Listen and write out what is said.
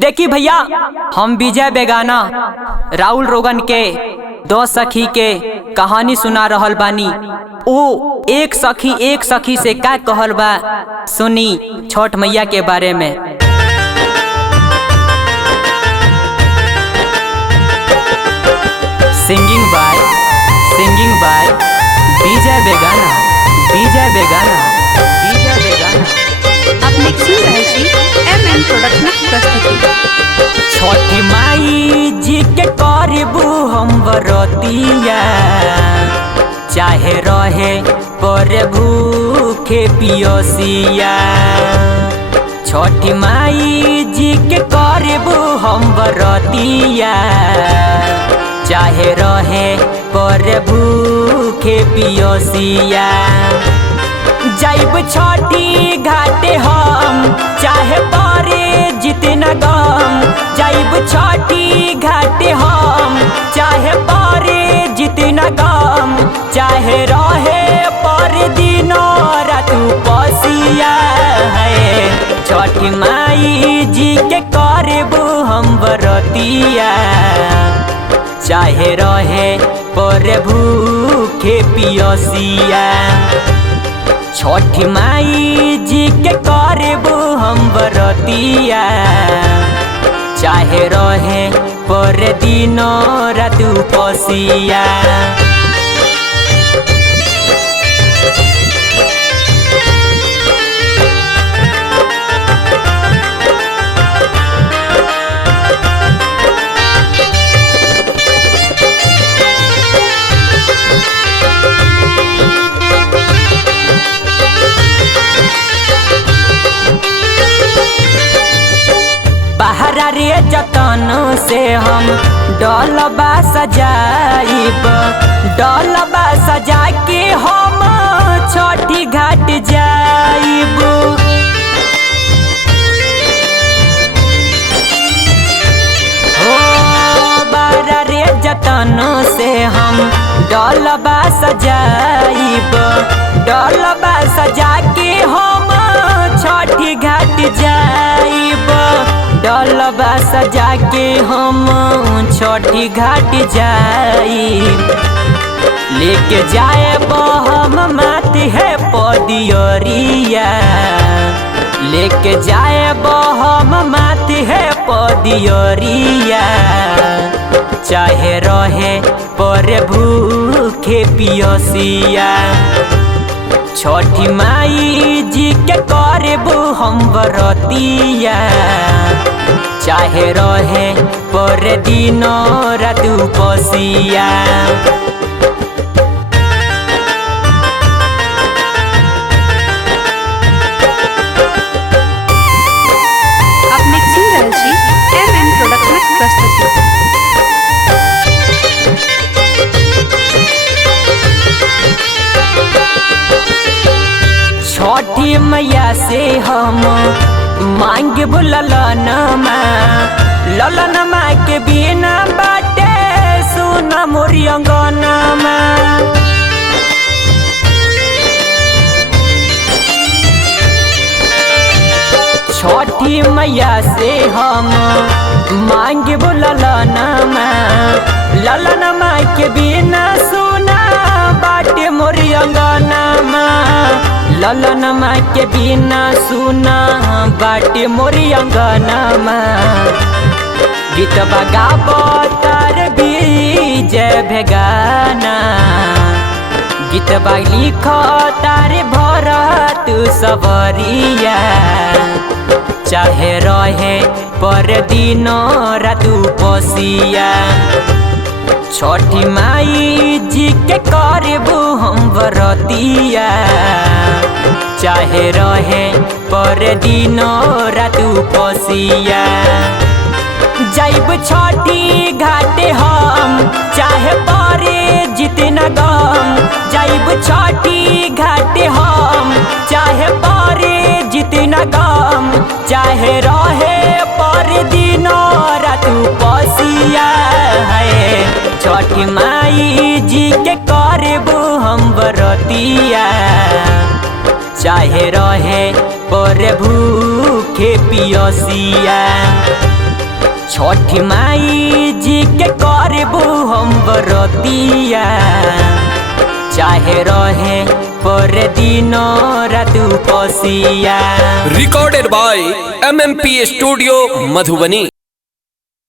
देखी भैया, हम विजय बेगाना राहुल रोगन के दो सखी के कहानी सुना रहल बानी। ओ एक सखी से क्या कहल बा सुनी छठ मैया के बारे में। सिंगिंग बाय विजय बेगाना। अब मिक्सिंग रहे छी एमएन प्रोडक्शन प्रस्तुति। छठी माई जी के करबू हम बरतिया, चाहे रहे पर भूखे पियोसिया। छठी माई जी के करबू हम बरतिया, चाहे रहे पर भूखे पियोसिया। जाइब छठी घाटे हम, चाहे पारे जितना गम। जाइब छठी घाटे हम, चाहे पारे जितना गम। चाहे रहे पर दिनों रात पसिया है। छठी माई जी के करबू हम बरतिया, चाहे रहे पर भूखे पियोसिया। छठी माई जी के करबू हम बरतिया, चाहे रहे पर दिनों रात उपसिया। बहरा रे जतन से हम डलबा सजाइब। डलबा सजा के हम छठी घाट जाइब। हो बहरा रे जतन से हम डलबा सजाइब। डलबा सजा के हम छठी घाट जाइब। डलबा सजा के हम छठी घाट जाइब। लेके जाए हम मात है पदियरिया। लेके जाए हम मात है पदियरिया। चाहे रहे पर भूखे पियोसिया। छठी माई जी के करबू हम बरतिया, चाहे रहे पर दिनों रात उपसिया। अब मिक्सिंग रहे छी एमएन प्रोडक्शन प्रस्तुति। छठी मैया से हम मांग ललनमा। ललनमा के बिना बाटे सुन मोरी अंगनमा। छठी मैया से हम मांग ललनमा। ललनमा के बिना सुना बाटे मोरी अंगनमा। ललनमा के बिना सुना बाटे मोरी अंगनमा। गीत गाबो तार विजय बेगाना। गीत लिखो तार भरत सबरिया। चाहे रहे पर दिनों रात उपसिया। छठी माई जी के करबू हम बरतिया, चाहे रहे पर दिनों रात उपसिया। जाइब छठी घाटे हम, चाहे पारे जितना गम। जाइब छठी घाटे हम, चाहे पारे जितना गम। चाहे रहे पर दिनों रात उपसिया है। छठी माई जी के करबू हम बरतिया, चाहे रहे पर भूखे पियोसिया। छठ माई जी के करबू हम बरतिया, चाहे रहे पर दिनो रात उपसिया। Recorded by MMP studio Madhubani.